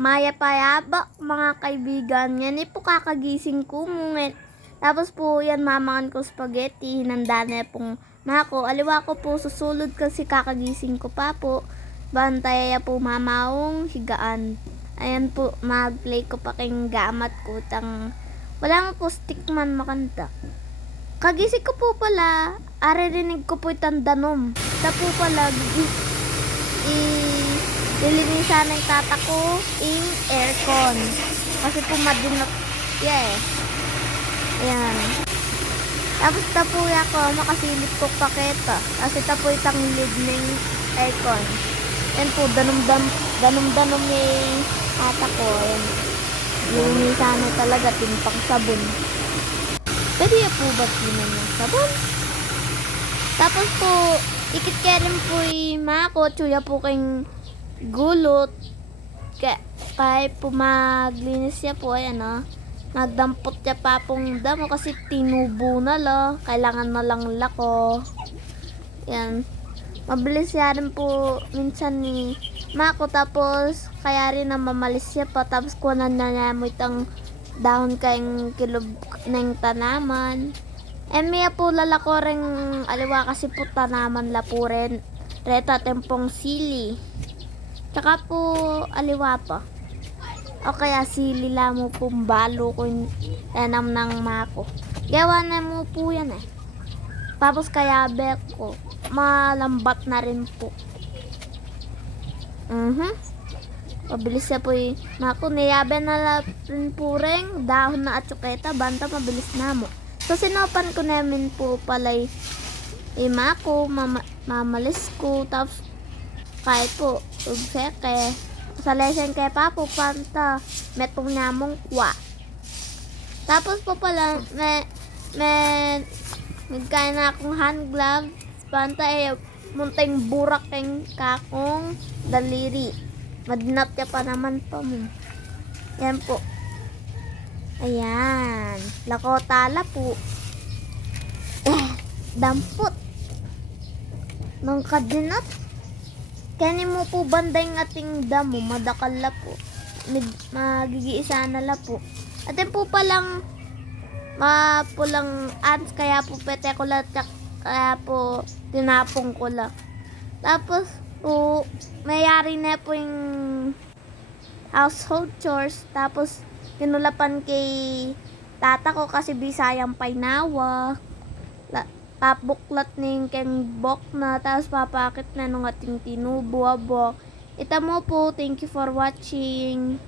Maya payabak mga kaibigan. Yan po kakagising ko mungit. Tapos po yan mamangan ko spaghetti. Hinanda na pong mako. Aliwa ko po susulod kasi kakagising ko pa po. Bantay po mamaong higaan. Ayan po mag-play ko pa king gamat ko. Wala mo po stick man makanta. Kagising ko po pala. Aririnig ko po itang danom. Ito po pala lilinisan ng tata ko in aircon. Kasi po madinot. Yeah. Ayan. Tapos tapuy ako, makasilip ko paketa. Kasi tapuy itang lid ng aircon. Ayan po, danom-danom yung tata ko. Ayan. Lilinisan na talaga, timpang sabon. Pwede po ba tinan ng sabon? Tapos po, ikit kaya rin po yung mako, tsuya po kayong gulot. Kahit po maglinis niya po, ayan nagdampot niya pa pong damo kasi tinubo na kailangan na lang lako. Yan. Mabilis siya rin po minsan ni mako, tapos kaya rin na mamalis siya pa, tapos kunan na niya mo itang dahon kayong kilob ng tanaman. Miya po lalako rin aliwa kasi po tanaman la po rin. Reta tempong sili. Tsaka po aliwa pa. O kaya sili la mo pong balo ko tanam ng mako. Gawa na mo po yan Tapos kaya bek ko. Malambat na rin po. Mabilis siya po mako. Niyabe na rin po rin. Dahon na at tsuketa. Banta mabilis na mo. So sinopan ko namin po palay mako. Mamalis ko. Tapos kahit po ugseke sa lesson kay papo panta metong namong kwa. Tapos po pala nagkain na akong hand glove panta munting burak keng kakong daliri. Madinat ka pa naman po mo. Yan po. Ayan. Lakotala po. Dampot. Nung kadinat. Kani mo po banday ng ating damo, madakal la po. Magigiisa na la po. Atin po palang mapulang ants, kaya po pete ko la, kaya po tinapong ko la. Tapos po, mayari na po yung household chores. Tapos tinulapan kay tata ko kasi Bisayang Painawa. Papuklat ning keng bok na, tapos papakit na nung ating tinubo abok. Ita mo po, thank you for watching.